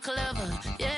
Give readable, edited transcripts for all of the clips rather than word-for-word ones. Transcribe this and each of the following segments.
clever, yeah.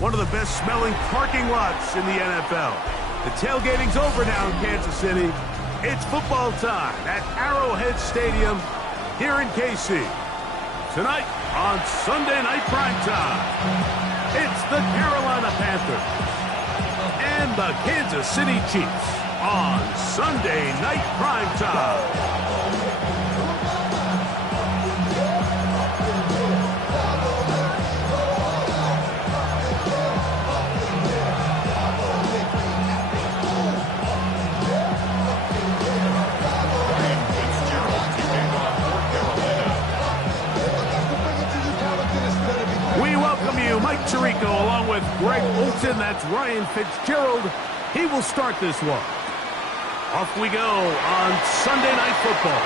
One of the best smelling parking lots in the NFL. The tailgating's over now in Kansas City. It's football time at Arrowhead Stadium here in KC. Tonight on Sunday Night Primetime, it's the Carolina Panthers and the Kansas City Chiefs on Sunday Night Primetime. Mike Tirico along with Greg Olsen. That's Ryan Fitzgerald. He will start this one. Off we go on Sunday Night Football.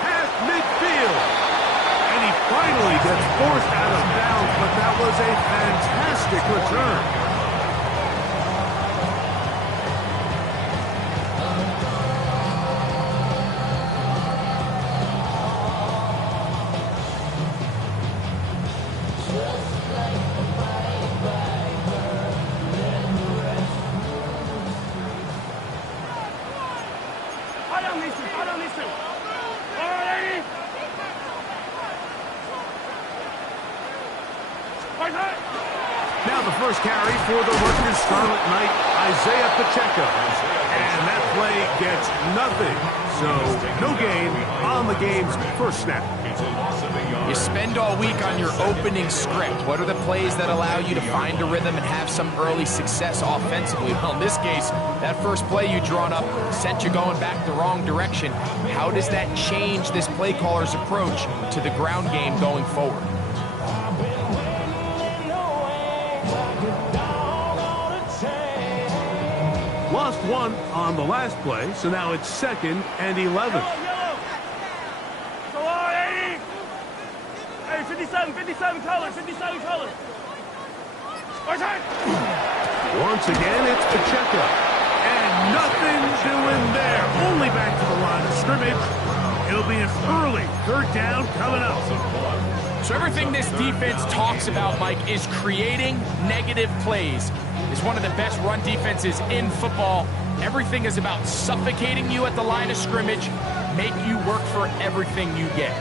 At midfield. And he finally gets forced out of bounds, but that was a fantastic return. Now the first carry for the Rutgers Scarlet Knight, Isaiah Pacheco. And that play gets nothing. So no gain on the game's first snap. You spend all week on your opening script. What are the plays that allow you to find a rhythm and have some early success offensively? Well, in this case, that first play you drawn up sent you going back the wrong direction. How does that change this play caller's approach to the ground game going forward? Lost one on the last play, so now it's 2nd and 11. So long, 80. Hey, 57 colors, 57 colors. Once again, it's Pacheco. And nothing doing there. Only back to the line of scrimmage. It'll be an early 3rd down coming up. So everything this defense talks about, Mike, is creating negative plays. It's one of the best run defenses in football. Everything is about suffocating you at the line of scrimmage, make you work for everything you get.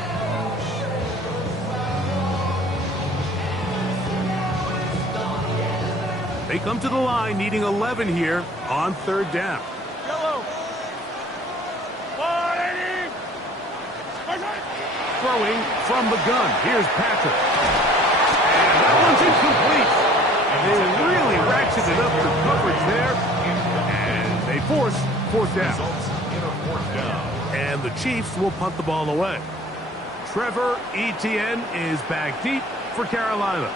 They come to the line needing 11 here on 3rd down. Yellow. 180. Throwing from the gun. Here's Patrick. And that one's incomplete. They really ratcheted up the coverage there. And they force 4th down. And the Chiefs will punt the ball away. Trevor Etienne is back deep for Carolina.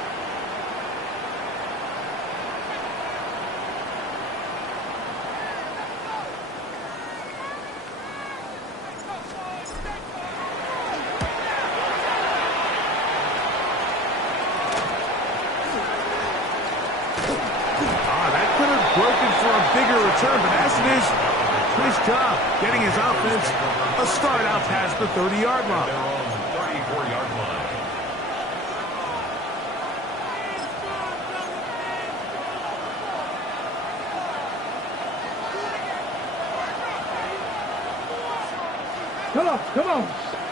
Broken for a bigger return, but as it is, nice job getting his offense a start out past the 30-yard line. 34-yard line. Come on.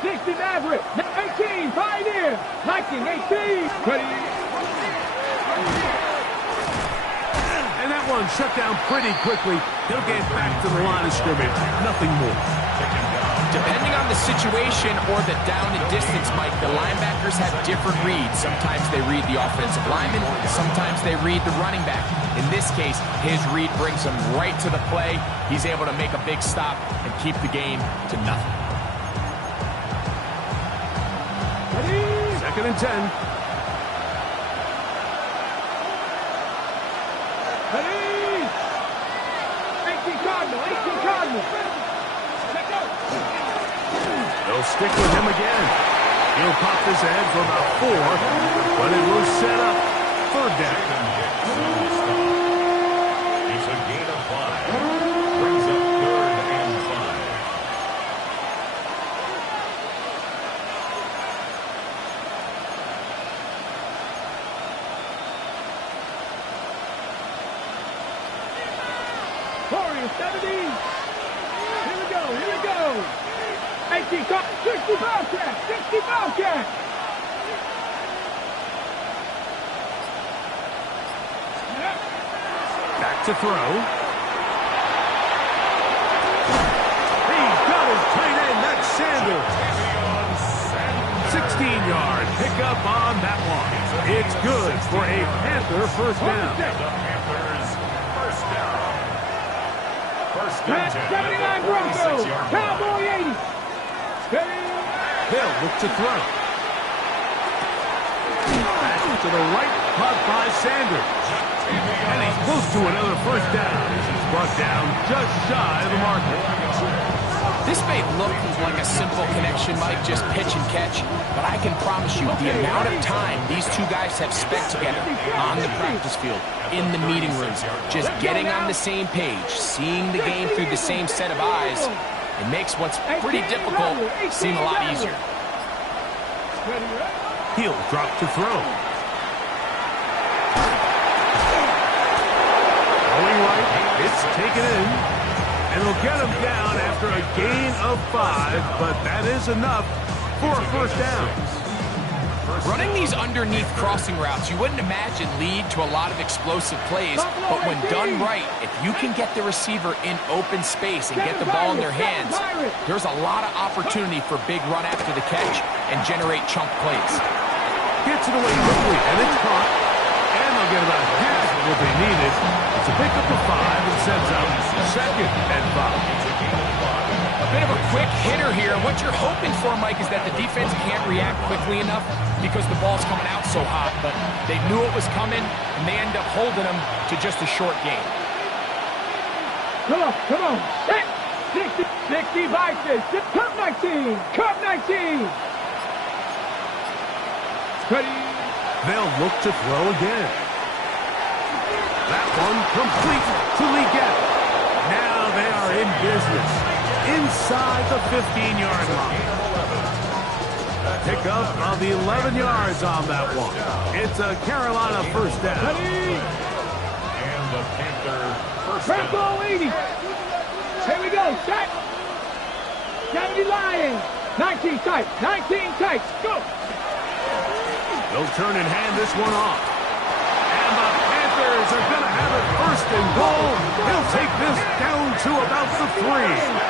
60 Maverick. 18 Pioneer. 19 18. Ready. And that one shut down pretty quickly. He'll get back to the line of scrimmage. Nothing more. Depending on the situation or the down and distance, Mike, the linebackers have different reads. Sometimes they read the offensive lineman, sometimes they read the running back. In this case, his read brings him right to the play. He's able to make a big stop and keep the game to nothing. Second and 10. Ready. 18 Cardinal. 18 Cardinal. They'll stick with him again. He'll pop his head for about 4, but it will set up third down. It's a gain of 5. Brings up 3rd and 5. Warriors 70. Here we go. Here we go. 18 cut, 60 Bobcat, 60 Bobcat. Back to throw. He's got his tight end, that's Sanders. 16-yard pickup on that one. It's good for a Panther first down. Panthers first down. First down. 79 Broncos, Cowboy 80. They'll look to throw. Back to the right, caught by Sanders. And he's close to another first down. He's brought down just shy of the marker. This may look like a simple connection, Mike, just pitch and catch, but I can promise you the amount of time these two guys have spent together on the practice field, in the meeting rooms, just getting on the same page, seeing the game through the same set of eyes, it makes what's pretty difficult seem a lot easier. He'll drop to throw. Going right, it's taken in. And he'll get him down after a gain of 5, but that is enough for a first down. Running these underneath crossing routes, you wouldn't imagine lead to a lot of explosive plays, but when done right, if you can get the receiver in open space and get the ball in their hands, there's a lot of opportunity for big run after the catch and generate chunk plays. Gets it away quickly, and it's caught. And they'll get about half of what they needed. It's a pickup of 5 and sets up second and 5. A bit of a quick hitter here. What you're hoping for, Mike, is that the defense can't react quickly enough because the ball's coming out so hot. But they knew it was coming, and they end up holding them to just a short gain. Come on, come on. 60 Vices. Cup 19. Cup 19. Ready. They'll look to throw again. That one complete to Leggett. Now they are in business. Inside the 15-yard line. Pick up of the 11 yards on that one. It's a Carolina first down. And the Panther first down. Bronco 80. Here we go. Set. 70 Lions. 19 tight. 19 tight. Go. They'll turn and hand this one off. And the Panthers are going to have it first and goal. He'll take this down to about the 3.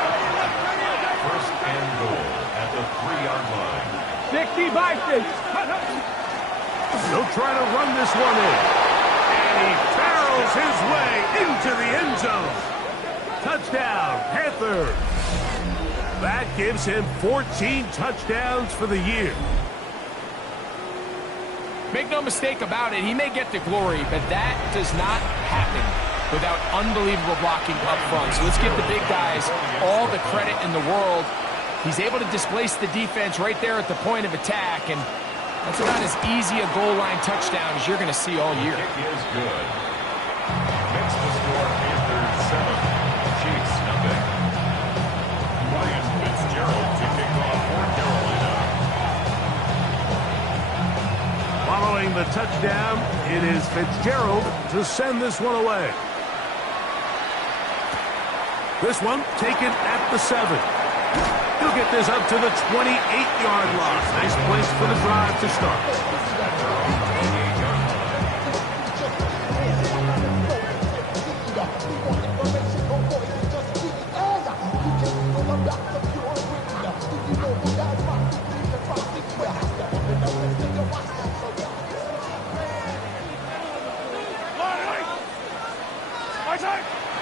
First and goal at the 3-yard line. 60 Vices. They'll try to run this one in. And he barrels his way into the end zone. Touchdown, Panthers. That gives him 14 touchdowns for the year. Make no mistake about it, he may get the glory, but that does not happen without unbelievable blocking up front. So let's give the big guys all the credit in the world. He's able to displace the defense right there at the point of attack, and that's about as easy a goal line touchdown as you're going to see all year. Kick is good. Makes the score Panthers 7, Chiefs nothing. Ryan Fitzgerald to kick off for Carolina. Following the touchdown, it is Fitzgerald to send this one away. This one taken at the 7. He'll get this up to the 28-yard line. Nice place for the drive to start.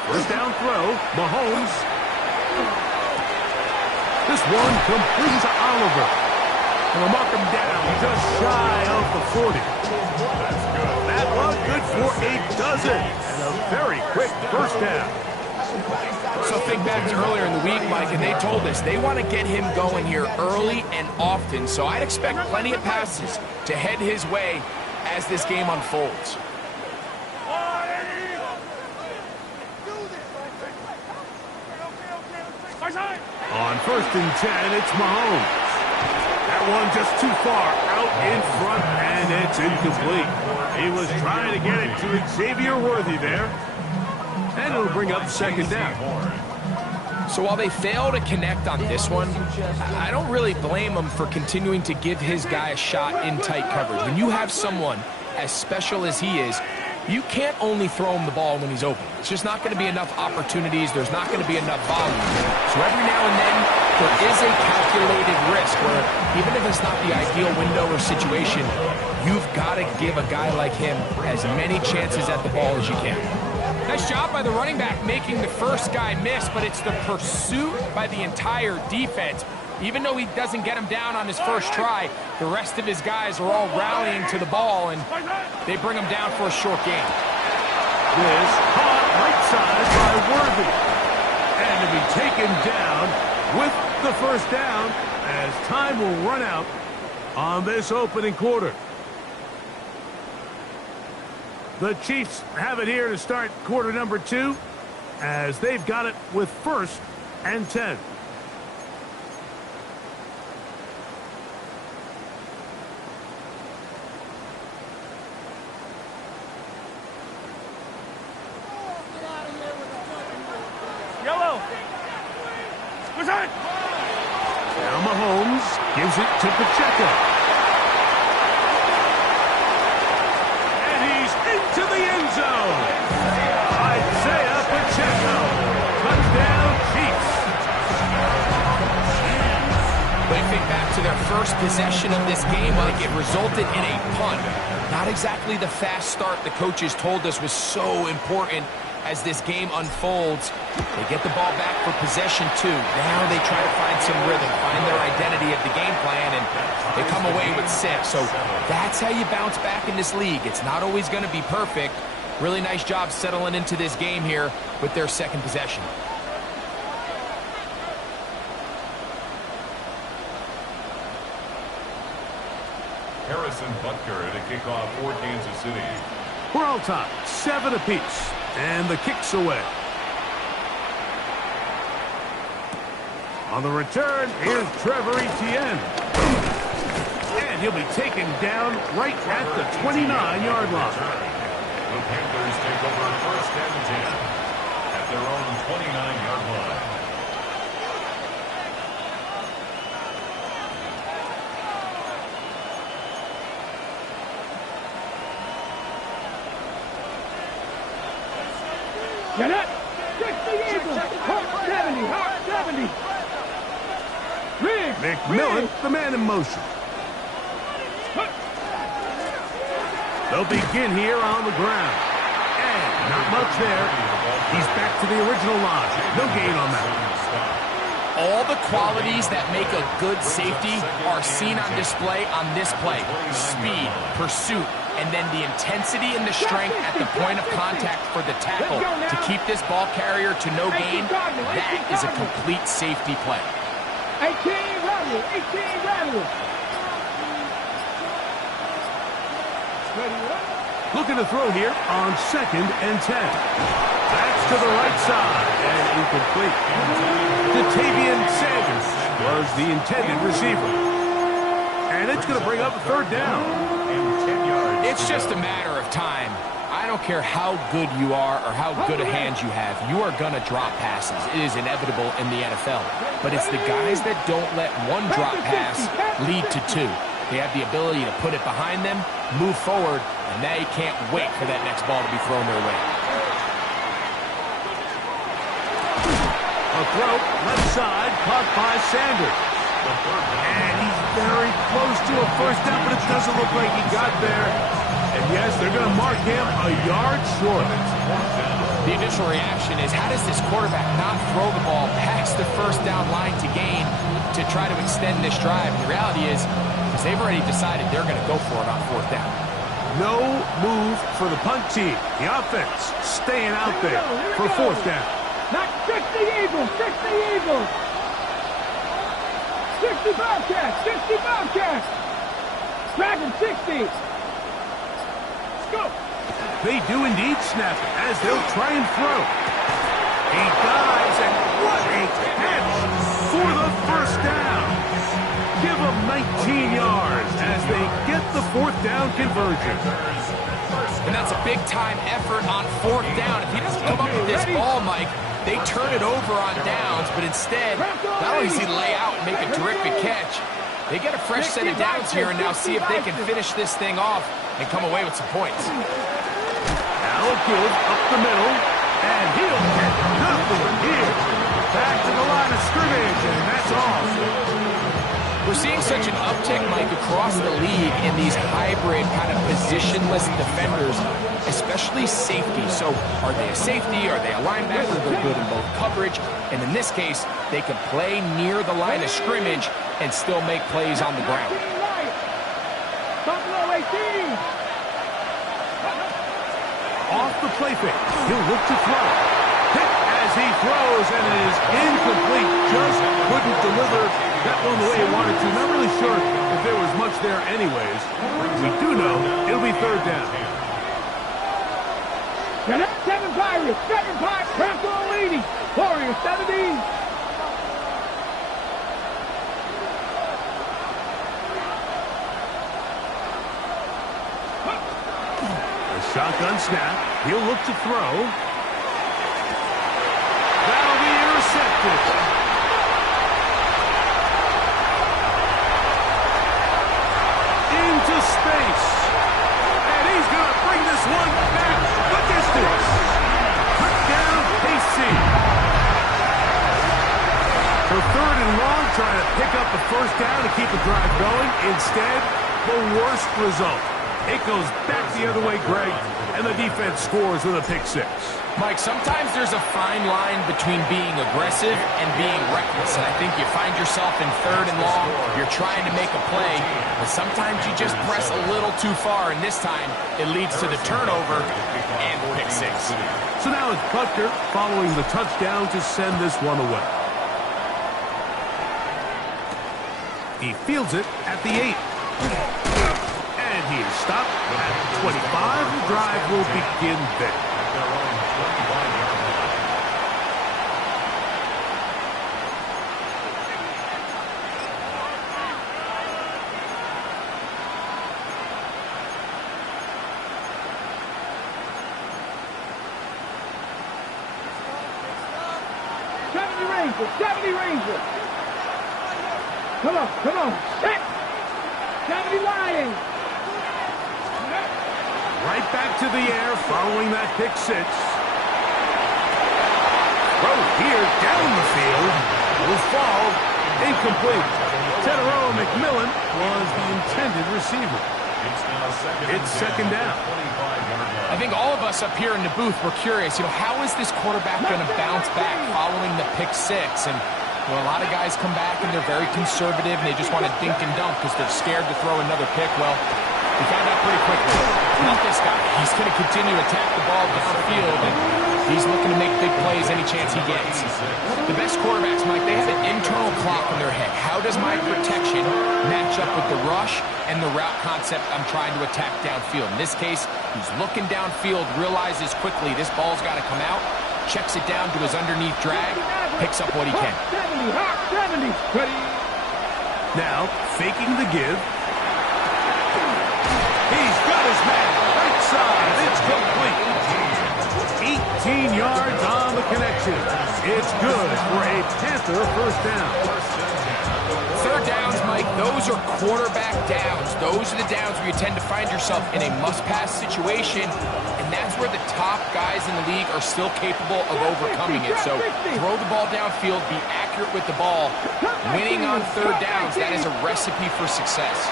First down throw, Mahomes. This one complete to Oliver. And they'll mark him down just shy of the 40. That's good. That one good for a dozen. And a very quick first down. So think back to earlier in the week, Mike, and they told us they want to get him going here early and often. So I'd expect plenty of passes to head his way as this game unfolds. On first and 10, it's Mahomes. That one just too far out in front, and it's incomplete. He was trying to get it to Xavier Worthy there. And it'll bring up second down. So while they fail to connect on this one, I don't really blame him for continuing to give his guy a shot in tight coverage. When you have someone as special as he is, you can't only throw him the ball when he's open. It's just not going to be enough opportunities. There's not going to be enough volume. So every now and then, there is a calculated risk where even if it's not the ideal window or situation, you've got to give a guy like him as many chances at the ball as you can. Nice job by the running back making the first guy miss, but it's the pursuit by the entire defense. Even though he doesn't get him down on his first try, the rest of his guys are all rallying to the ball, and they bring him down for a short gain. This caught right side by Worthy. And to be taken down with the first down as time will run out on this opening quarter. The Chiefs have it here to start quarter number 2 as they've got it with first and 10. Yellow. Now Mahomes gives it to Pacheco. And he's into the end zone. Isaiah Pacheco. Touchdown Chiefs. They think back to their first possession of this game, like it resulted in a punt. Not exactly the fast start the coaches told us was so important as this game unfolds. They get the ball back for possession 2. Now they try to find some rhythm, find their identity of the game plan, and they come away with 6. So that's how you bounce back in this league. It's not always going to be perfect. Really nice job settling into this game here with their second possession. Harrison Butker to kick off for Kansas City. We're all tied, 7 apiece, and the kick's away. On the return, here's Trevor Etienne. And he'll be taken down right at the 29-yard line. The Panthers take over first and 10 at their own 29-yard line. Get it. 60 Eagles. Hawk 70. Hawk 70. Riggs. McMillan, the man in motion. They'll begin here on the ground. And not much there. He's back to the original line. No gain on that. All the qualities that make a good safety are seen on display on this play. Speed, pursuit, and then the intensity and the strength at the point of contact for the tackle to keep this ball carrier to no gain. That is a complete safety play. 18 rattle. 18 rattle. Looking to throw here on second and 10. That's to the right side and incomplete. Datavian Sanders was the intended receiver. And it's going to bring up a third down. It's just a matter of time. I don't care how good you are or how good a hand you have, you are going to drop passes. It is inevitable in the NFL. But it's the guys that don't let one drop pass lead to two. They have the ability to put it behind them, move forward, and they can't wait for that next ball to be thrown their way. A throw, left side, caught by Sanders. And he's very close to a first down, but it doesn't look like he got there. And yes, they're going to mark him a yard short. The initial reaction is, how does this quarterback not throw the ball past the first down line to gain to try to extend this drive? And the reality is they've already decided they're going to go for it on fourth down. No move for the punt team. The offense staying out there for fourth down. Not 60 Eagles, 60 Eagles. 60 Bobcats, 60 Bobcats. Dragon 60. Let's go. They do indeed snap it as they'll try and throw. He dives, and what a catch for the first down. Give them 19 yards as they get the fourth down conversion. And that's a big-time effort on fourth down. If he doesn't come up with this ball, Mike, they turn it over on downs, but instead, not only does he lay out and make a terrific catch, they get a fresh set of downs here and now see if they can finish this thing off and come away with some points. Now a give up the middle, and he'll get nothing here. Back to the line of scrimmage, and that's all. We're seeing such an uptick, Mike, across the league in these hybrid kind of positionless defenders, especially safety. So are they a safety? Are they a linebacker? They're good in both coverage. And in this case, they can play near the line of scrimmage and still make plays on the ground. Buffalo 18. Off the play fake. He'll look to throw. Hit as he throws, and it is incomplete. Just couldn't deliver that one the way he wanted to. Not really sure if there was much there anyways. We do know it'll be third down. 7 Pirates, 7 Pirates, Bronco leading. Warriors 17. A shotgun snap. He'll look to throw. That'll be intercepted. Into space. And he's going to bring this one back the distance. Touchdown, KC. So third and long, trying to pick up the first down to keep the drive going. Instead, the worst result. It goes back the other way, Greg, and the defense scores with a pick six. Mike, sometimes there's a fine line between being aggressive and being reckless. And I think you find yourself in third and long, you're trying to make a play, but sometimes you just press a little too far, and this time it leads to the turnover and pick six. So now it's Butker following the touchdown to send this one away. He fields it at the 8. And he is stopped at the 25. The drive will begin there. Ranger, 70 Ranger. Come on, set. 70 Lions. Right back to the air following that pick six. Throw here down the field. Will fall. Incomplete. Tedero McMillan was the intended receiver. It's second down. I think all of us up here in the booth were curious, how is this quarterback going to bounce back following the pick six? And a lot of guys come back and they're very conservative and they just want to dink and dunk because they're scared to throw another pick. Well, we found out pretty quickly. Not this guy. He's going to continue to attack the ball downfield, and he's looking to make big plays any chance he gets. The best quarterbacks, Mike, they have an internal clock in their head. How does my protection match up with the rush and the route concept I'm trying to attack downfield? In this case, he's looking downfield, realizes quickly this ball's got to come out, checks it down to his underneath drag, picks up what he can. 70, ready. Now, faking the give. He's got his man right side. It's complete. 15 yards on the connection. It's good for a Panther first down. Third downs, Mike, those are quarterback downs. Those are the downs where you tend to find yourself in a must-pass situation, and that's where the top guys in the league are still capable of overcoming it. So throw the ball downfield, be accurate with the ball. Winning on third downs, that is a recipe for success.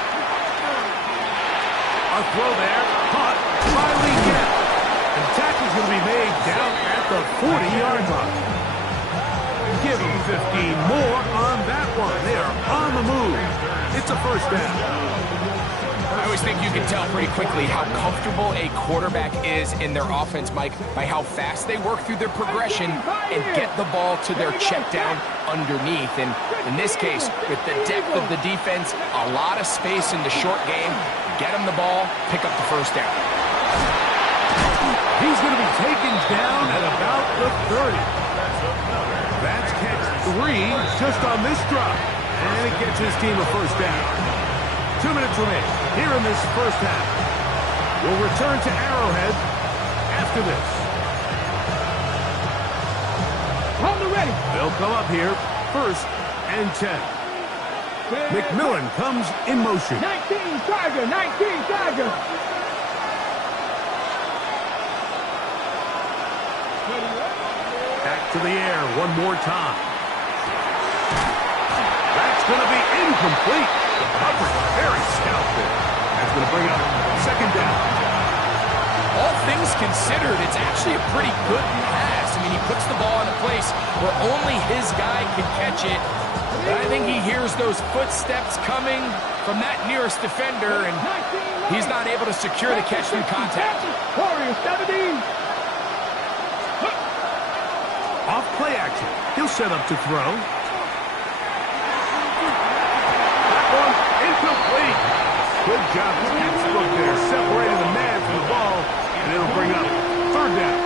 A throw there, caught by Lee Kemp. And the tackle's going to be made down at the 40-yard line. Give them 15 more on that one. They are on the move. It's a first down. I always think you can tell pretty quickly how comfortable a quarterback is in their offense, Mike, by how fast they work through their progression and get the ball to their check down underneath. And in this case, with the depth of the defense, a lot of space in the short game, get them the ball, pick up the first down. He's going to be taken down at about the 30. That's catch 3 just on this drive. And it gets his team a first down. 2 minutes remaining here in this first half. We'll return to Arrowhead after this. On the ready. They'll come up here, 1st and 10. McMillan comes in motion. 19 Tiger, 19 Tiger. Back to the air one more time. That's going to be incomplete. The coverage very stout there. That's going to bring up 2nd down. All things considered, it's actually a pretty good pass. I mean, he puts the ball in a place where only his guy can catch it. But I think he hears those footsteps coming from that nearest defender, and he's not able to secure the catch through contact. Warriors 17. Off play action. He'll set up to throw. That one incomplete. Good job. Textbook there, separating the man from the ball, and it'll bring up 3rd down.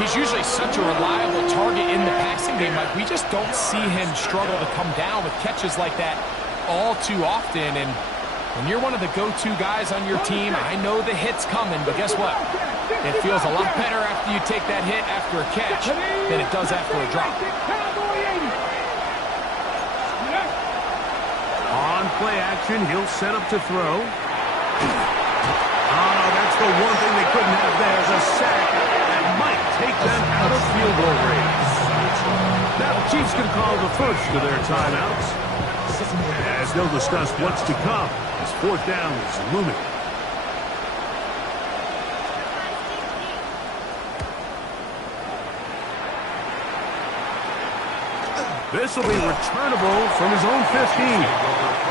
He's usually such a reliable target in the passing game. Like, we just don't see him struggle to come down with catches like that all too often. And when you're one of the go-to guys on your team, I know the hit's coming, but guess what? It feels a lot better after you take that hit after a catch than it does after a drop. On play action, he'll set up to throw. Oh, that's the one thing they couldn't have there is a sack that might take them out of field goal range. Now the Chiefs can call the first of their timeouts, as they'll discuss what's to come as 4th down is looming. This will be returnable from his own 15.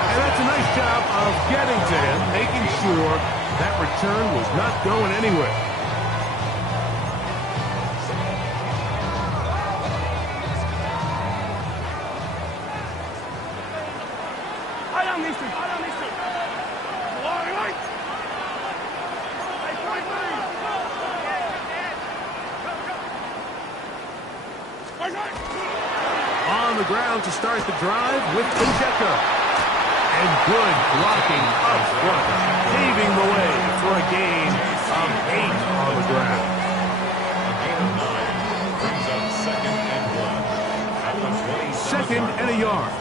And that's a nice job of getting to him, making sure that return was not going anywhere. On the ground to start the drive with Pacheco. And good blocking up front, paving the way for a gain of 8 on the ground. A gain of 9 brings up 2nd and 1 at the 27. 2nd and a yard.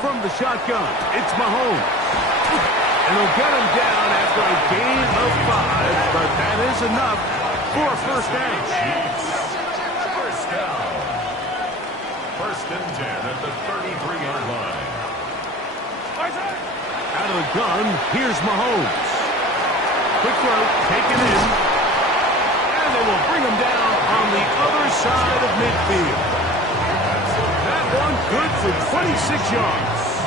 From the shotgun, it's Mahomes. And he'll get him down after a gain of 5, but that is enough for a first down. First down. 1st and 10 at the 33-yard line. Out of the gun, here's Mahomes. Quick throw, taken in. And they will bring him down on the other side of midfield. That one good for 26 yards.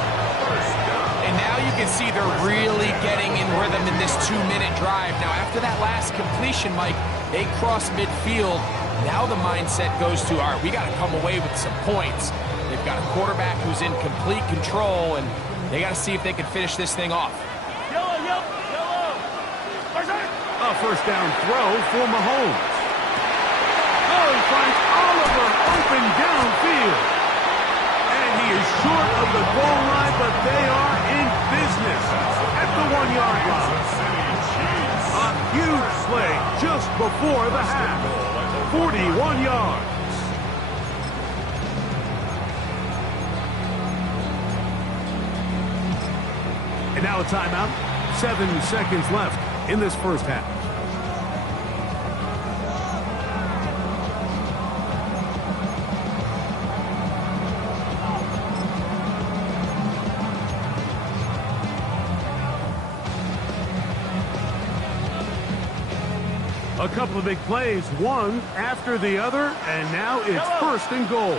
And now you can see they're really getting in rhythm in this 2-minute drive. Now, after that last completion, Mike, they cross midfield. Now the mindset goes to, all right, we got to come away with some points. They've got a quarterback who's in complete control, and they got to see if they can finish this thing off. A first down throw for Mahomes. Oh, he finds Oliver open downfield. And he is short of the goal line, but they are huge play just before the half. 41 yards. And now a timeout. 7 seconds left in this first half. A couple of big plays, one after the other, and now it's first and goal.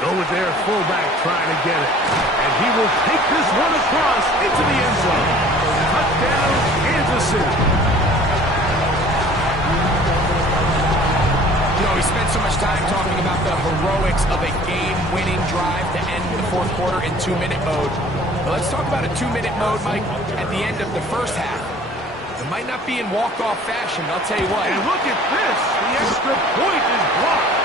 Go with their fullback trying to get it. And he will take this one across into the end zone. Touchdown, Kansas City. You know, we spent so much time talking about the heroics of a game-winning drive to end the fourth quarter in 2-minute mode. But let's talk about a 2-minute mode, Mike, at the end of the first half. It might not be in walk-off fashion, but I'll tell you what. And look at this. The extra point is blocked.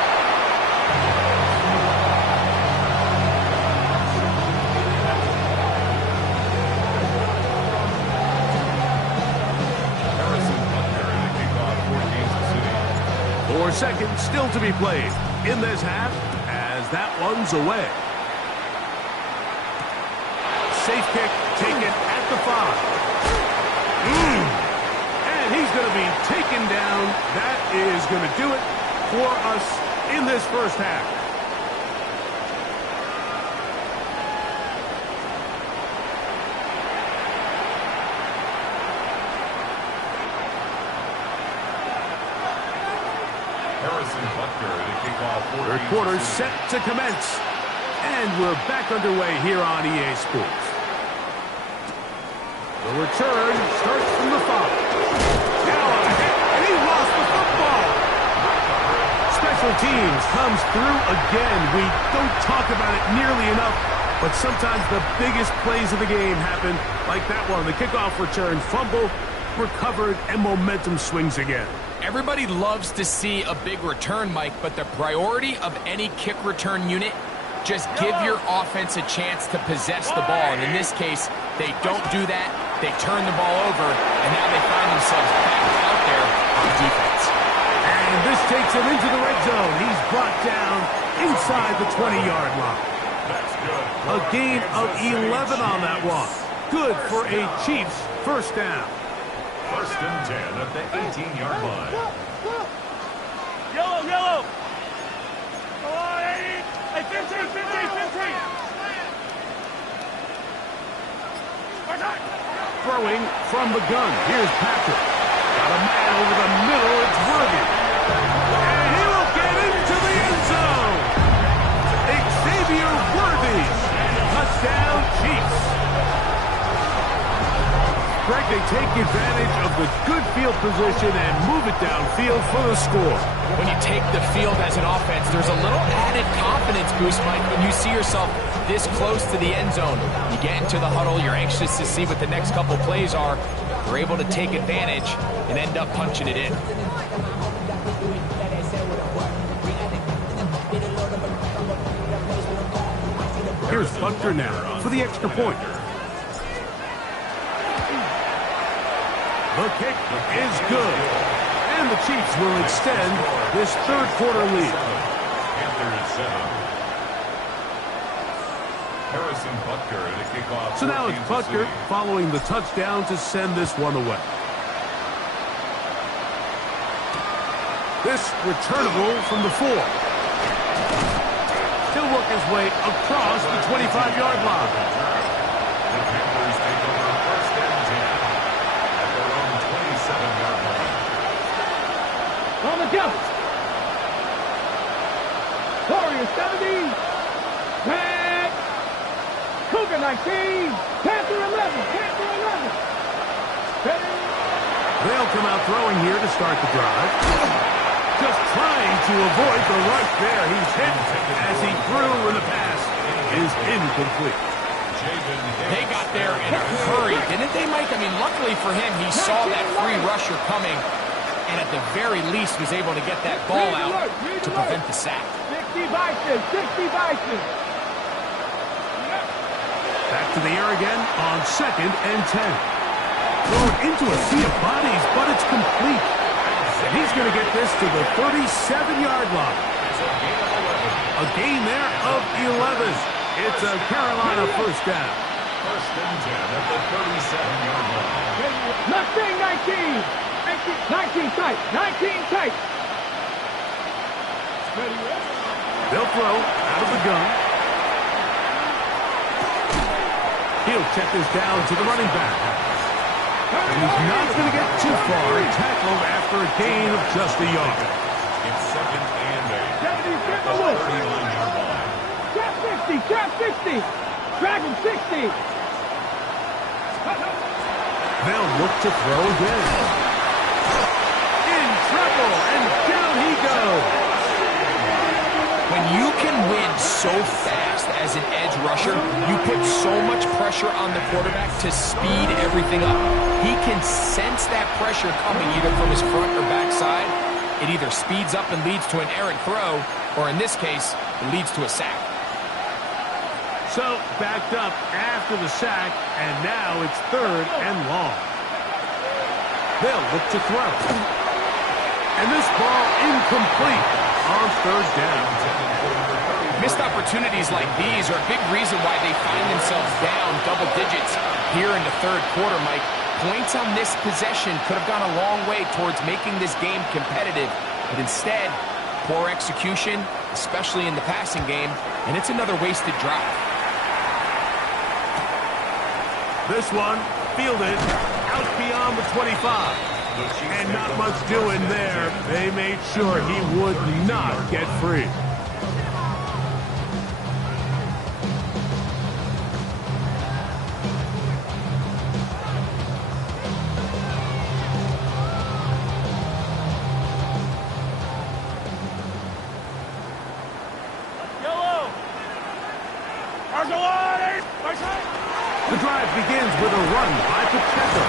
Seconds still to be played in this half as that one's away. Safe kick taken at the 5. And he's going to be taken down. That is going to do it for us in this first half. Third quarter set to commence. And we're back underway here on EA Sports. The return starts from the 5. Now on a hit, and he lost the football. Special teams comes through again. We don't talk about it nearly enough, but sometimes the biggest plays of the game happen like that one. The kickoff return, fumble, recovered, and momentum swings again. Everybody loves to see a big return, Mike, but the priority of any kick return unit, just give your offense a chance to possess the ball. And in this case, they don't do that. They turn the ball over, and now they find themselves back out there on defense. And this takes him into the red zone. He's brought down inside the 20-yard line. That's good. A gain of 11 on that one. Good for a Chiefs first down. First and 10 at the 18-yard line. Yellow. Come on, 15. Throwing from the gun. Here's Patrick. Got a man over the middle. It's Worthy. And he will get into the end zone. Xavier Worthy. Touchdown, Chiefs. Greg, they take advantage of the good field position and move it downfield for the score. When you take the field as an offense, there's a little added confidence boost, Mike, when you see yourself this close to the end zone. You get into the huddle, you're anxious to see what the next couple plays are. You're able to take advantage and end up punching it in. Here's Butker now for the extra point. The kick is good. And the Chiefs will extend this third quarter lead. Panthers 7. Harrison Butker to kick off. So now it's Butker following the touchdown to send this one away. This returnable from the 4. He'll work his way across the 25-yard line. The Panthers take over first and 10 at their own 27-yard line. On the jump. Warriors 70. Tag. Cougar 19. Panther 11. They'll come out throwing here to start the drive. Just trying to avoid the rush there. He's hit as he threw, and the pass is incomplete. They got there in a hurry, didn't they, Mike? I mean, luckily for him, he saw that free rusher coming, and at the very least was able to get that ball out to prevent the sack. 60 Bison. to the air again on 2nd and 10. Thrown into a sea of bodies, but it's complete. And he's going to get this to the 37-yard line. A gain there of 11. It's a Carolina first down. First and 10 at the 37-yard line. Mustang 19. 19 tight. 19 tight. They'll throw out of the gun. He'll check this down to the running back. And he's not going to get too far. Tackled after a gain of just a yard. It's 2nd and 8 at the 39-yard line. Trap 60. Trap 60. Dragon 60. They'll look to throw again. In trouble, and down he goes. When you can win so fast as an edge rusher, you put so much pressure on the quarterback to speed everything up. He can sense that pressure coming either from his front or back side. It either speeds up and leads to an errant throw, or in this case, it leads to a sack. So, backed up after the sack, and now it's 3rd and long. They'll look to throw. And this ball incomplete on 3rd down. Missed opportunities like these are a big reason why they find themselves down double digits here in the 3rd quarter, Mike. Points on this possession could have gone a long way towards making this game competitive, but instead, poor execution, especially in the passing game, and it's another wasted drive. This one fielded out beyond the 25. And not much doing there. They made sure he would not get free. The drive begins with a run by Pacheco.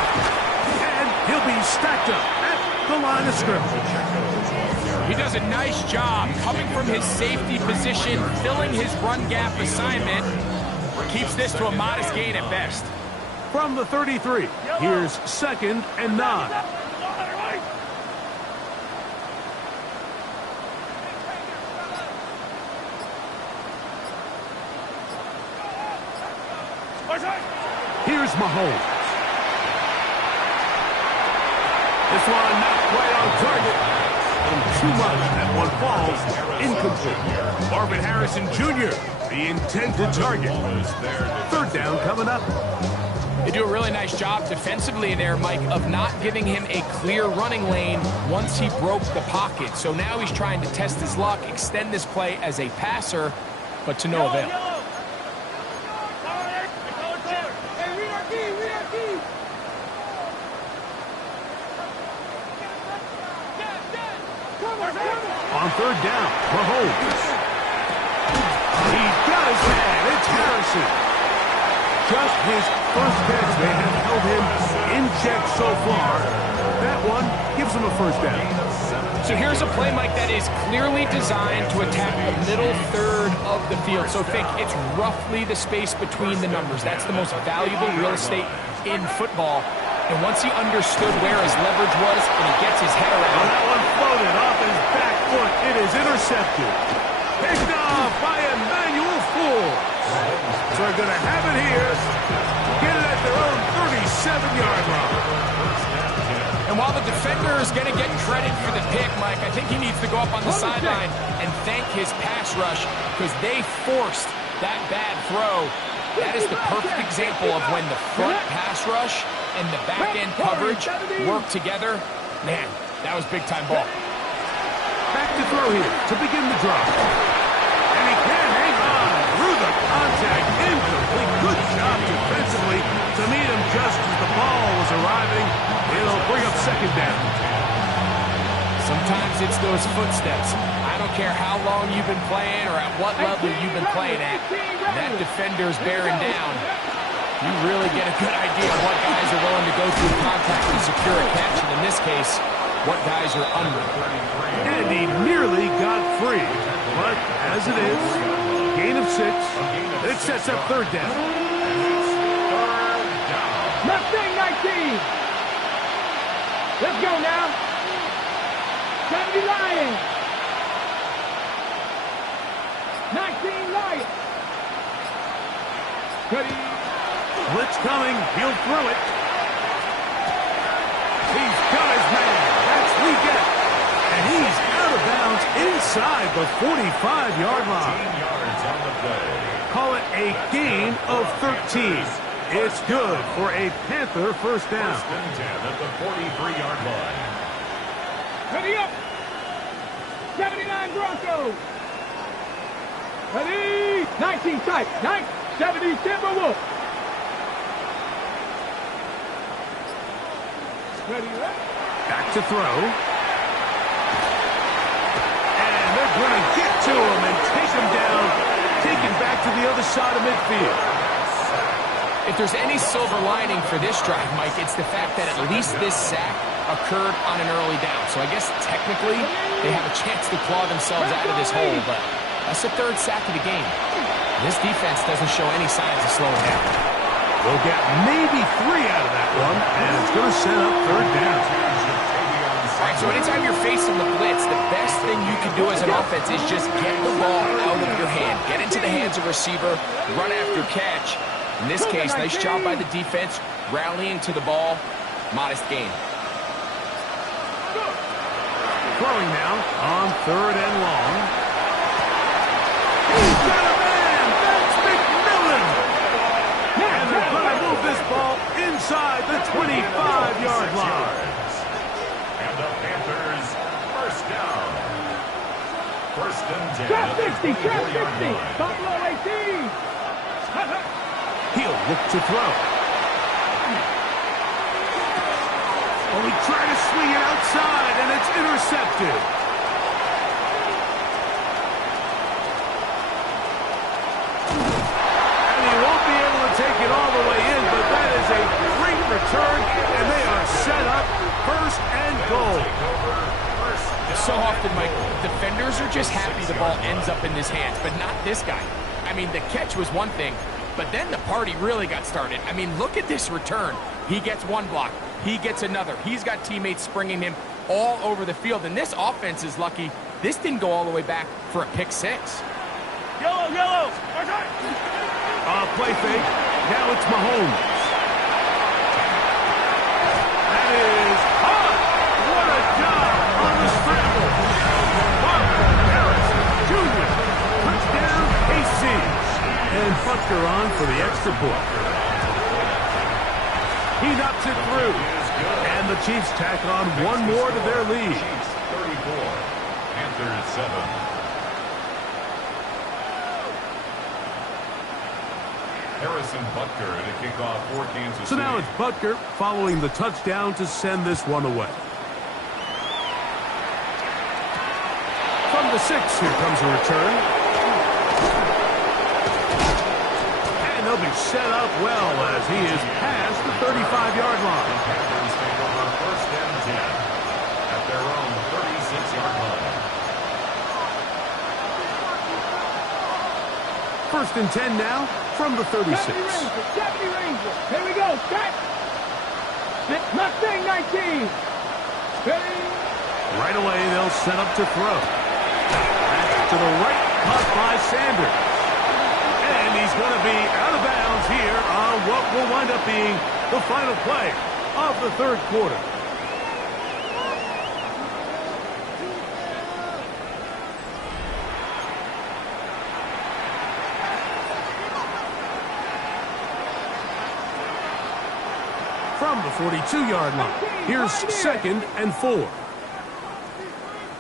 And he'll be stacked up at the line of scrimmage. He does a nice job coming from his safety position, filling his run gap assignment. Keeps this to a modest gain at best. From the 33, here's 2nd and 9. Here's Mahomes. This one not quite on target. And too much. That one falls incomplete. Marvin Harrison Jr., the intended target. 3rd down coming up. They do a really nice job defensively there, Mike, of not giving him a clear running lane once he broke the pocket. So now he's trying to test his luck, extend this play as a passer, but to no avail. On 3rd down, Mahomes. He got his man. It's Harrison. Just his first catch. They have held him in check so far. That one gives him a first down. So here's a play, Mike, that is clearly designed to attack the middle 3rd of the field. So think it's roughly the space between the numbers. That's the most valuable real estate in football. And once he understood where his leverage was and he gets his head around. That one floated off his back foot. It is intercepted. Picked off by Emmanuel Fool. So they're going to have it here. Get it at their own 37-yard line. And while the defender is going to get credit for the pick, Mike, I think he needs to go up on the sideline and thank his pass rush because they forced that bad throw. That is the perfect example of when the front pass rush and the back-end coverage work together. Man, that was big-time ball. Back to throw here to begin the drive. And he can hang on through the contact. Incomplete. Good job defensively to meet him just as the ball was arriving. It'll bring up 2nd down. Sometimes it's those footsteps. I don't care how long you've been playing or at what level you've been playing at. That defender's bearing down. You really get a good idea of what guys are willing to go through contact to secure a catch, and in this case, what guys are under. And he nearly got free. But as it is, gain of 6. It sets up 3rd down. Mustang 19. Let's go now. 70 Lions. 19 Lions. Ready. Blitz coming. He'll throw it. He's got his man. That's Legette. And he's out of bounds inside the 45-yard line. 15 yards on the play. Call it a gain of 13. It's good for a Panther first down. First and 10 at the 43-yard line. Ready up. 79 Broncos. Ready. 19 tight. 70 Timberwolves. Ready up. Back to throw. And they're going to get to him and take him down. Taken back to the other side of midfield. If there's any silver lining for this drive, Mike, it's the fact that at least this sack occurred on an early down. So I guess technically they have a chance to claw themselves out of this hole, but that's the third sack of the game. This defense doesn't show any signs of slowing down. They'll get maybe 3 out of that one, and it's going to set up third down. All right, so anytime you're facing the blitz, the best thing you can do as an offense is just get the ball out of your hand. Get into the hands of receiver, run after catch. In this case, nice job by the defense, rallying to the ball. Modest gain. Throwing now on third and long. He's got a man! That's McMillan! And they're going to move this ball inside the 25-yard line. And the Panthers first down. First and 10 Trap at the 60. Trap 24-yard 60. line. Buffalo 18. He'll look to throw. Oh, he tried to swing it outside, and it's intercepted. And he won't be able to take it all the way in, but that is a great return, and they are set up first and goal. So often, Mike, defenders are just happy the ball ends up in his hands, but not this guy. I mean, the catch was one thing, but then the party really got started. I mean, look at this return. He gets one block. He gets another. He's got teammates springing him all over the field. And this offense is lucky. This didn't go all the way back for a pick six. Yellow, yellow. Play fake. Now it's Mahomes. That is hot. What a job on the scramble. Marvin Harrison Jr. Touchdown, KC. And Butker on for the extra point. He knocks it through. And the Chiefs tack on one more to their lead. Chiefs 34, Panthers 7. Harrison Butker to kick off for Kansas City. So now it's Butker following the touchdown to send this one away. From the 6, here comes a return. And they'll be set up well as he is past the 35-yard line. Panthers take over first and 10 at their own 36-yard line. First and 10 now from the 36. 70 Rangers. Here we go. Set. Mustang 19. Ready. Right away, they'll set up to throw. That's to the right, caught by Sanders. And he's going to be out of bounds here on what will wind up being the final play of the third quarter. From the 42-yard line, here's second and 4.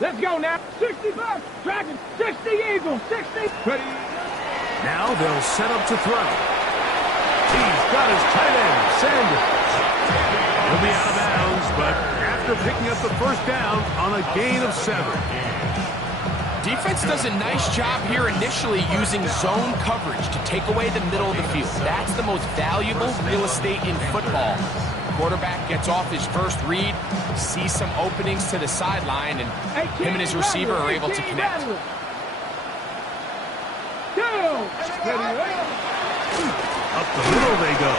Let's go now. 65. Dragon. 60 Eagles. 60. Ready. Now they'll set up to throw. He's got his tight end, Sanders. He'll be out of bounds, but after picking up the first down on a gain of 7. Defense does a nice job here initially using zone coverage to take away the middle of the field. That's the most valuable real estate in football. Quarterback gets off his first read, sees some openings to the sideline, and him and his receiver are able to connect. Up the middle they go.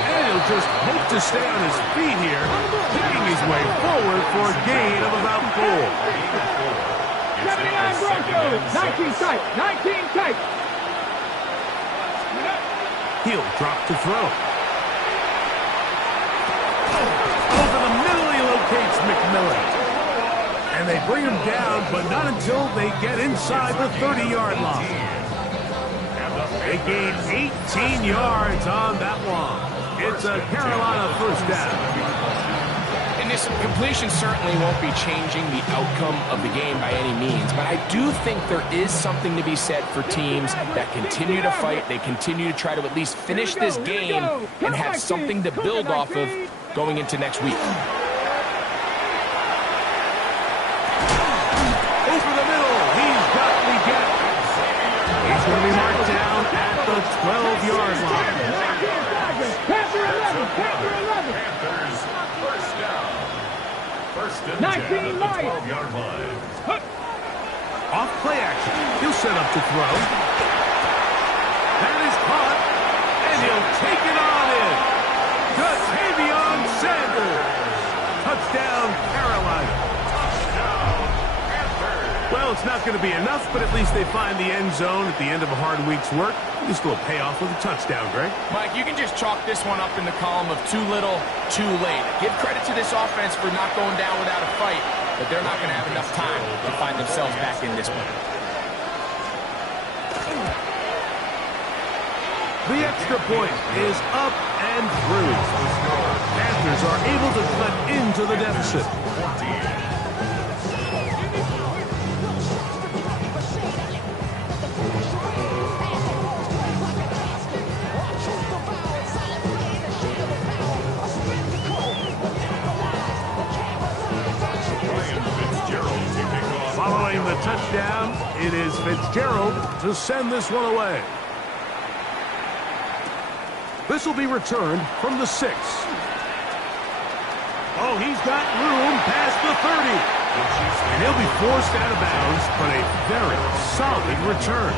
And he'll just hope to stay on his feet here, picking his way forward for a gain of about 4. 79 Broncos. 19 tight. 19 tight. He'll drop to throw. Over the middle, he locates McMillan. And they bring him down, but not until they get inside the 30-yard line. They gain 18 yards on that one. It's a Carolina first down. And this completion certainly won't be changing the outcome of the game by any means, but I do think there is something to be said for teams that continue to fight. They continue to try to at least finish this game and have something to build off of going into next week. Over the middle, he's got Leggett. He's going to be marked down at the 12-yard line. Panther 11. Panther 11. Panthers first down. First and 10 19 at the right. 12-yard line. Off play action. He'll set up to throw. That is caught, and he'll take it on in. Ja'Tavion Sanders. Touchdown, Carolina. Well, it's not going to be enough, but at least they find the end zone at the end of a hard week's work. This will pay off with a touchdown, Greg. Mike, you can just chalk this one up in the column of too little, too late. Give credit to this offense for not going down without a fight, but they're not going to have enough time to find themselves back in this one. The extra point is up and through. Panthers are able to cut into the deficit. Following the touchdown, it is Fitzgerald to send this one away. This will be returned from the 6. Oh, he's got room past the 30. And he'll be forced out of bounds, but a very solid return.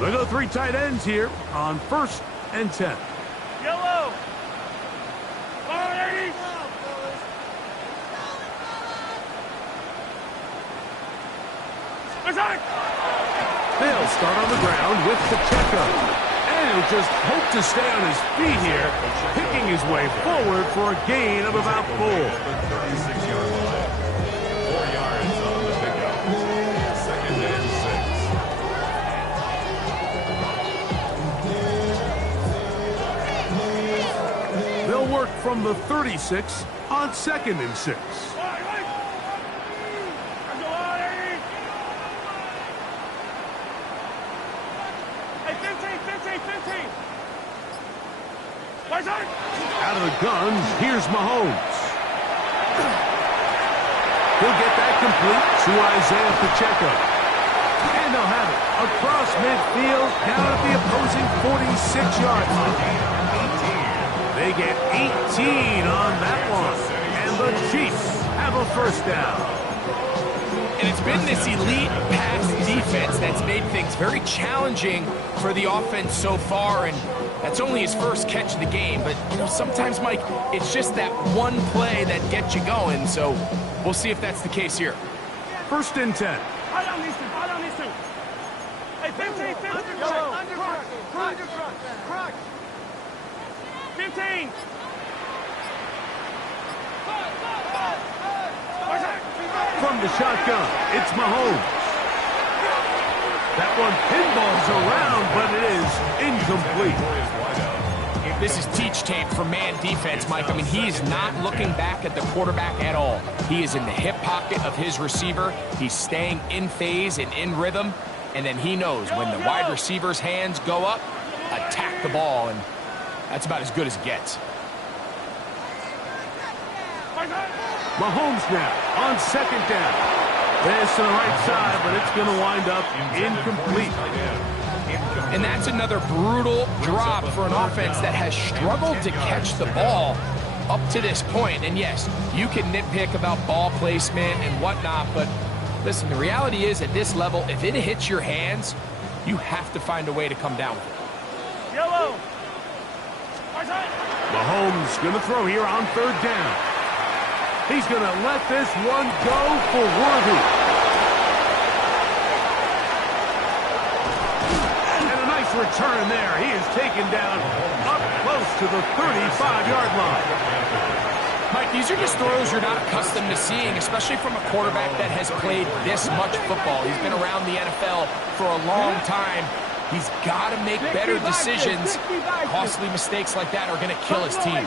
They go 3 tight ends here on 1st and 10. Yellow. They'll start on the ground with Pacheco. And he'll just hope to stay on his feet here, picking his way forward for a gain of about 4. 36-yard line. 4 yards on the pickup. Second and 6. They'll work from the 36 on 2nd and 6. Out of the gun, here's Mahomes. He'll get that complete to Isaiah Pacheco. And they'll have it across midfield down at the opposing 46-yard line. They get 18 on that one. And the Chiefs have a first down. And it's been this elite pass defense that's made things very challenging for the offense so far, and that's only his first catch of the game. But, you know, sometimes, Mike, it's just that one play that gets you going, so we'll see if that's the case here. 1st and 10. Hold on these two. Hey, 15. 15. From the shotgun, it's Mahomes. That one pinballs around, but it is incomplete. This is teach tape for man defense, Mike. I mean, he is not looking back at the quarterback at all. He is in the hip pocket of his receiver. He's staying in phase and in rhythm. And then he knows when the wide receiver's hands go up, attack the ball. And that's about as good as it gets. Mahomes now on 2nd down. This to the right side, but it's going to wind up incomplete. And that's another brutal drop for an offense that has struggled to catch the ball up to this point. And yes, you can nitpick about ball placement and whatnot, but Listen, the reality is at this level, if it hits your hands, you have to find a way to come down with it. Yellow. Mahomes going to throw here on third down. He's going to let this one go for Worthy. And a nice return there. He is taken down up close to the 35-yard line. Mike, these are just throws you're not accustomed to seeing, especially from a quarterback that has played this much football. He's been around the NFL for a long time. He's got to make better decisions. Costly mistakes like that are going to kill his team.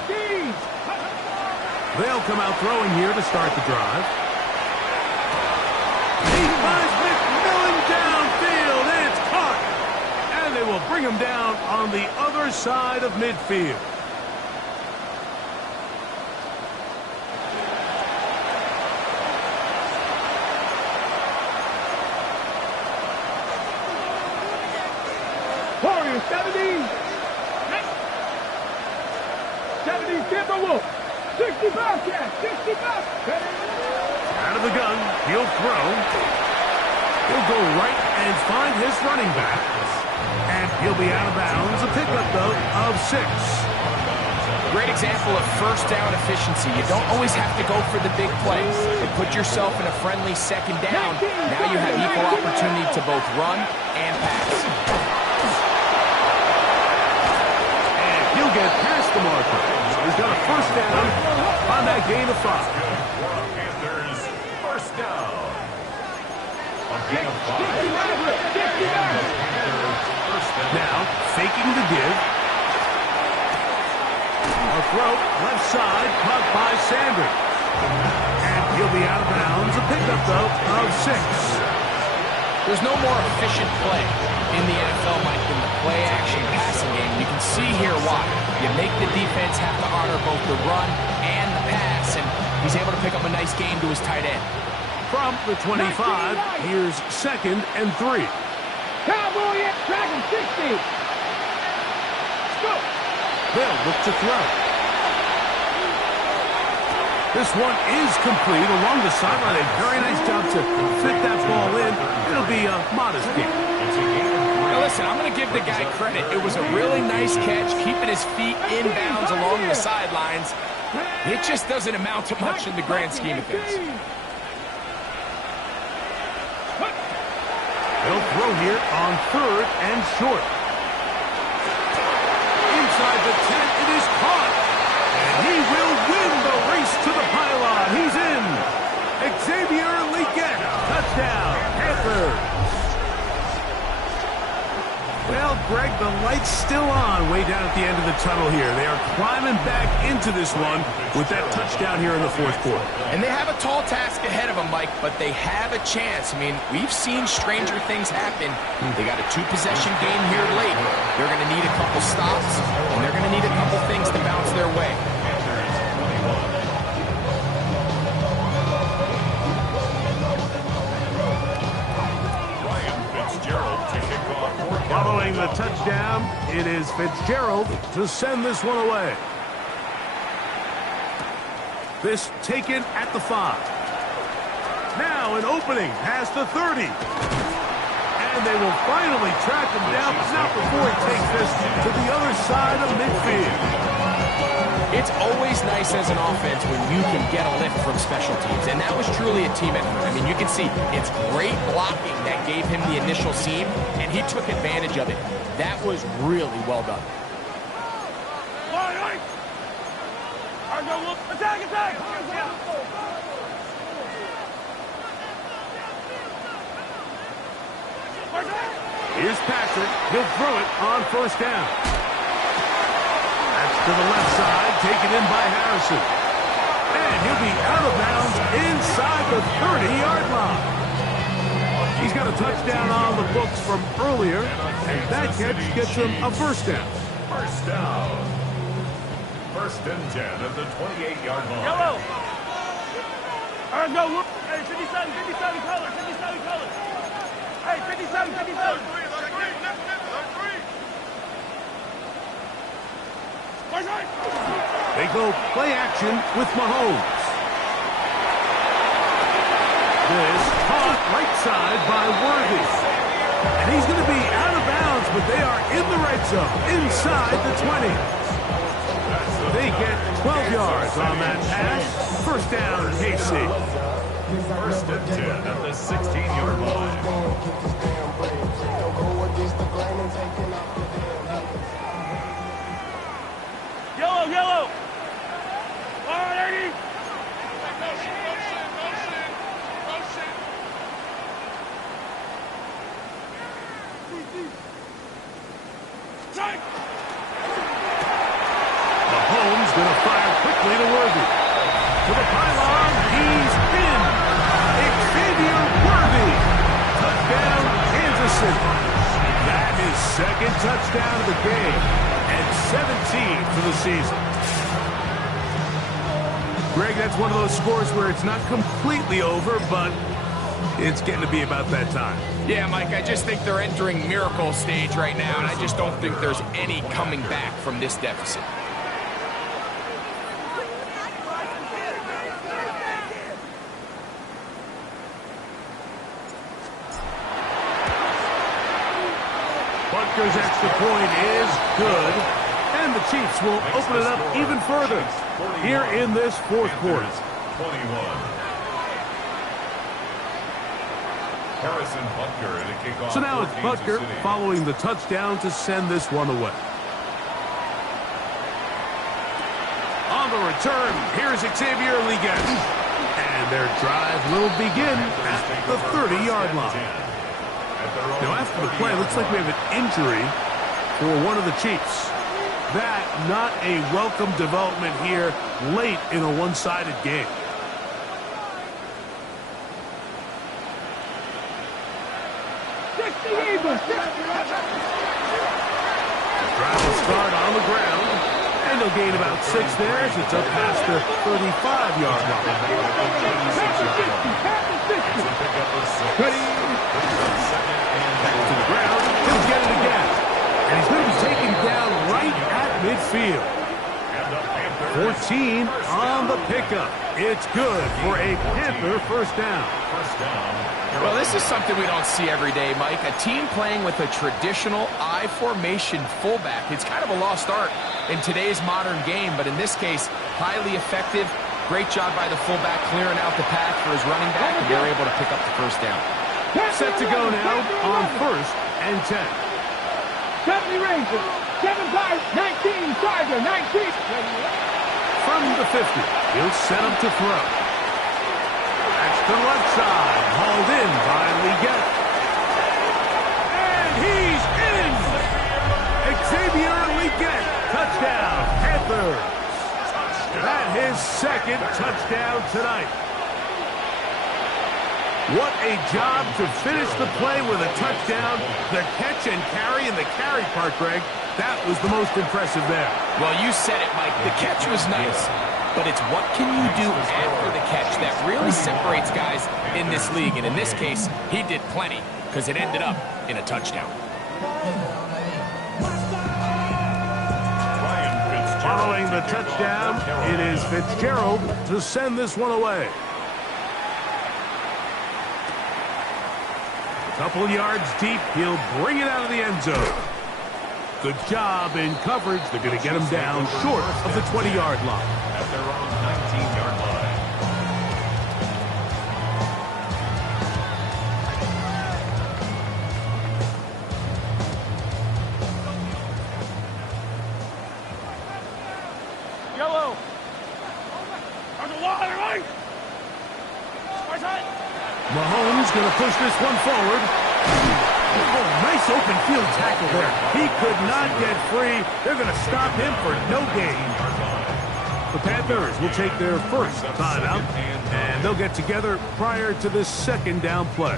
They'll come out throwing here to start the drive. He finds McMillan downfield, and it's caught. And they will bring him down on the other side of midfield. Warriors 70. 70 Timberwolves. 65 catch. 65. Out of the gun, he'll throw. He'll go right and find his running back. And he'll be out of bounds. A pickup, though, of 6. Great example of first down efficiency. You don't always have to go for the big plays. But put yourself in a friendly second down. Now you have equal opportunity to both run and pass. And he'll get past the marker. He's got a first down on that gain of 5. Panthers first down. A gain of 5. Now, faking the give. A throw, left side, caught by Sanders. And he'll be out of bounds. A pickup, though, of 6. There's no more efficient play in the NFL, Mike, than the play-action passing game. You can see here why. You make the defense have to honor both the run and the pass, and he's able to pick up a nice gain to his tight end. From the 25, here's 2nd and 3. Cowboy at Dragon 60. Go. They'll look to throw. This one is complete along the sideline. A very nice job to fit that ball in. It'll be a modest gain. Now listen, I'm going to give the guy credit. It was a really nice catch, keeping his feet in bounds along the sidelines. It just doesn't amount to much in the grand scheme of things. They'll throw here on 3rd and short. Inside the 10, it is caught. And he will win the race to the pylon. He's in. Xavier Legette, touchdown, Panthers. Well, Greg, the light's still on way down at the end of the tunnel here. They are climbing back into this one with that touchdown here in the 4th quarter. And they have a tall task ahead of them, Mike, but they have a chance. I mean, we've seen stranger things happen. They got a 2-possession game here late. They're going to need a couple stops, and they're going to need a couple things to bounce their way. Following the touchdown, it is Fitzgerald to send this one away. This taken at the 5. Now an opening past the 30. And they will finally track him down, but not before he takes this to the other side of midfield. It's always nice as an offense when you can get a lift from special teams, and that was truly a team effort. I mean, you can see it's great blocking that gave him the initial seam, and he took advantage of it. That was really well done. Attack, attack! Here's Patrick. He'll throw it on 1st down. That's to the left side, taken in by Harrison. And he'll be out of bounds inside the 30-yard line. He's got a touchdown on the books from earlier, and that catch gets him a 1st down. First down. 1st and 10 at the 28-yard line. Yellow. All right, go. Look. Hey, 57 color. 57 color. Hey, 57. They go play action with Mahomes. This caught right side by Worthy. And he's going to be out of bounds, but they are in the red zone, inside the 20. They get 12 yards on that pass. First down, KC. First and 10 at the 16-yard line. Yellow, yellow. All right, Eddie. Mahomes going to fire quickly to Worthy. To the pylon, he's in. Xavier Worthy. Touchdown, Kansas City. That is second touchdown of the game. And 17 for the season. Greg, that's one of those scores where it's not completely over, but it's getting to be about that time. Yeah, Mike, I just think they're entering miracle stage right now, and I just don't think there's any coming back from this deficit. Butker's extra point is good, and the Chiefs will open it up even further here in this fourth quarter. 21. Harrison Butker to kick off. So now it's for Kansas Butker City. following the touchdown to send this one away. On the return, here's Xavier Leggett. And their drive will begin at the 30-yard line. Now after the play, it looks like we have an injury for one of the Chiefs. That not a welcome development here late in a one-sided game. Drive will start on the ground, and they'll gain about 6 there as it's up past the 35-yard line. Ready? Back to the ground. He'll get it again. And he's going to be taken down right at midfield. 14 on the pickup. It's good for a Panther first down. Well, this is something we don't see every day, Mike. A team playing with a traditional I formation fullback. It's kind of a lost art in today's modern game, but in this case, highly effective. Great job by the fullback clearing out the path for his running back, and they're able to pick up the first down. Set to go now on first and 10. 70 Rangers, 7-5, 19, Tiger, 19. From the 50, he'll set up to throw. That's to the left side, hauled in by Leggett. And he's in! Xavier Leggett, touchdown, Panthers. That his second touchdown tonight. What a job to finish the play with a touchdown. The catch and carry, and the carry part, Greg, that was the most impressive there. Well, you said it, Mike. The catch was nice, but it's what can you do after the catch that really separates guys in this league. And in this case, he did plenty because it ended up in a touchdown. Following the touchdown, it is Fitzgerald to send this one away. Couple yards deep, he'll bring it out of the end zone. Good job in coverage. They're going to get him down short of the 20-yard line. At their own 19-yard line. Yellow. There's a lot, right? Mahomes going to push this one forward. Oh, nice open field tackle there. He could not get free. They're going to stop him for no gain. The Panthers will take their first timeout, and they'll get together prior to this second down play.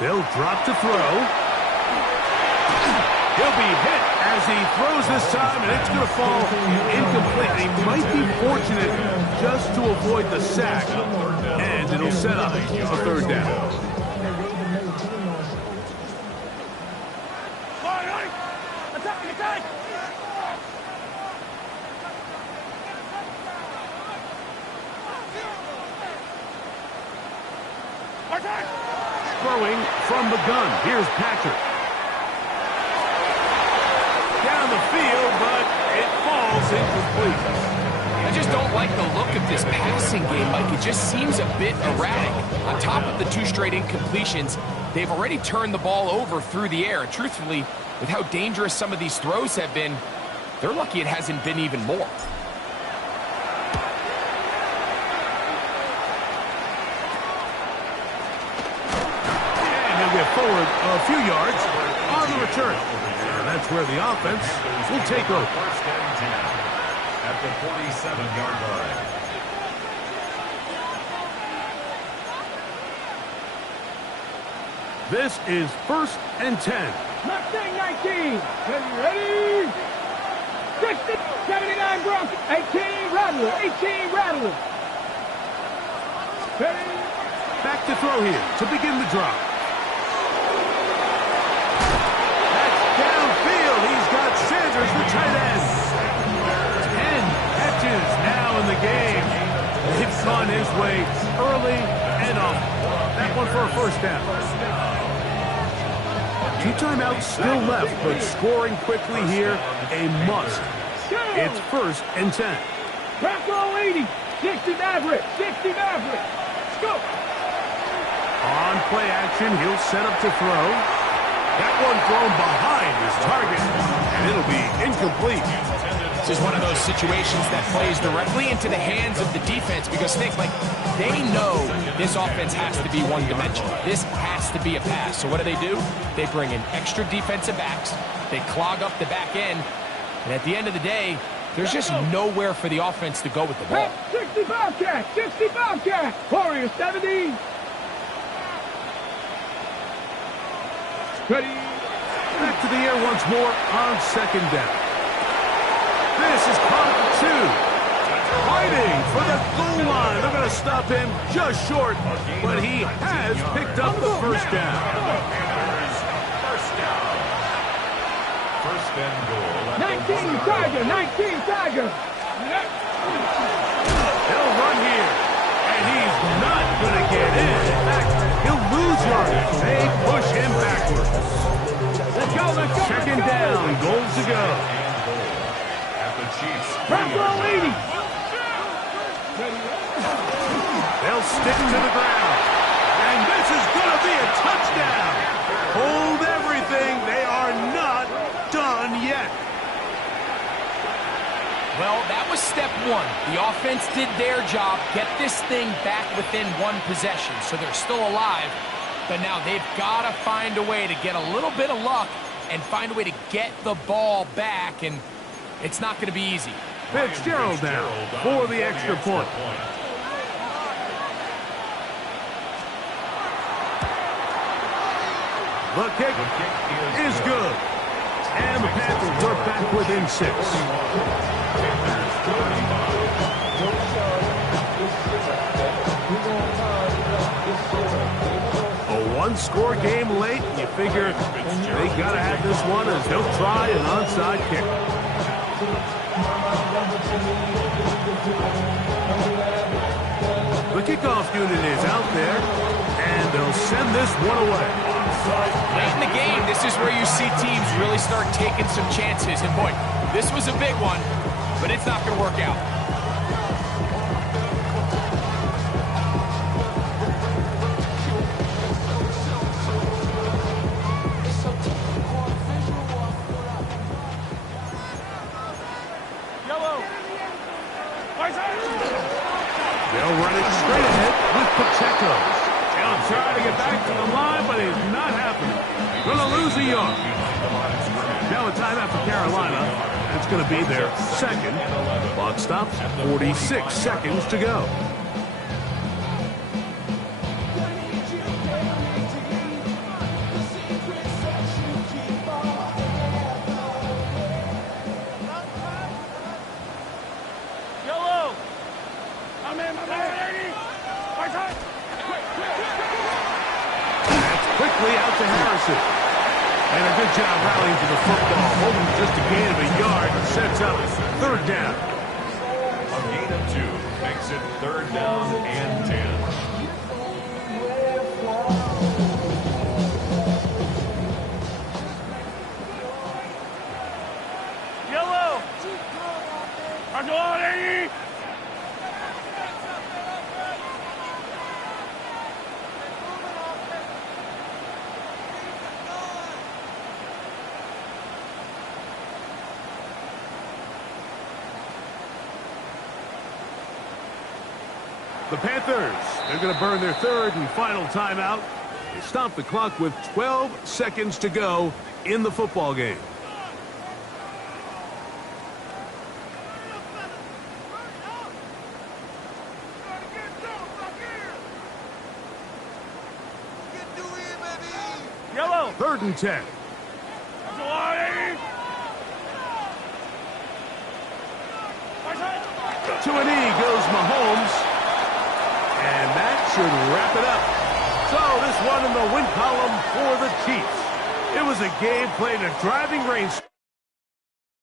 They'll drop to throw. He'll be hit as he throws this time, and it's going to fall incomplete. He might be fortunate just to avoid the sack, and it'll set up a third down. Throwing from the gun. Here's Patrick. Down the field, but it falls incomplete. I just don't like the look of this passing game, Mike. It just seems a bit erratic. On top of the 2 straight incompletions, they've already turned the ball over through the air. And truthfully, with how dangerous some of these throws have been, they're lucky it hasn't been even more. And he'll get forward a few yards on the return. And that's where the offense will take over. First and 10 at the 47-yard line. This is 1st and 10. Mustang 19. Ready? 60, 79 Broncos. 18 Rattler. 18 Rattler. Ready? Back to throw here to begin the drop. That's downfield. He's got Sanders, the tight end. 10 catches now in the game. He's gone his way early and often. That one for a first down. 2 timeouts still left, but scoring quickly here, a must. It's 1st and 10. Bronco 80. 60 Maverick. 60 Maverick. Let's go. On play action, he'll set up to throw. That one thrown behind his target, and it'll be incomplete. This is one of those situations that plays directly into the hands of the defense because they know this offense has to be one-dimensional. This has to be a pass. So what do? They bring in extra defensive backs. They clog up the back end. And at the end of the day, there's just nowhere for the offense to go with the ball. 60 Bobcat. 60 Bobcat. Warrior 70. Ready? Back to the air once more on 2nd down. This is caught 2. Fighting for the goal line. They're going to stop him just short, but he has picked up the first down. First down. First and goal. 19 Tiger. 19 Tiger. He'll run here, and he's not going to get in. In fact, he'll lose yardage. They push him backwards. Let's go, let's go. 2nd down, goals to go. Bronco 80. They'll stick to the ground. And this is going to be a touchdown. Hold everything. They are not done yet. Well, that was step 1. The offense did their job, get this thing back within 1 possession, so they're still alive. But now they've got to find a way to get a little bit of luck and find a way to get the ball back, and it's not going to be easy. Fitzgerald now for the extra point. The kick is good. And the Panthers are back within 6. A 1-score game late. You figure they got to have this one as they'll try an onside kick. The kickoff unit is out there, and they'll send this one away. Late in the game, this is where you see teams really start taking some chances. And boy, this was a big one, but it's not going to work out. They'll run it straight ahead with Pacheco. He'll try to get back to the line, but it's not happening. Going to lose a yard. Now a timeout for Carolina. That's going to be their 2nd. Clock stops. 46 seconds to go. Quickly out to Harrison. And a good job rallying to the football. Holding just a gain of a yard. Sets up 3rd down. A gain of 2 makes it 3rd down and 10. The Panthers, they're going to burn their third and final timeout. They stop the clock with 12 seconds to go in the football game. Yellow. 3rd and 10. To a knee goes Mahomes. And that should wrap it up. So this one in the win column for the Chiefs. It was a game played in a driving rain.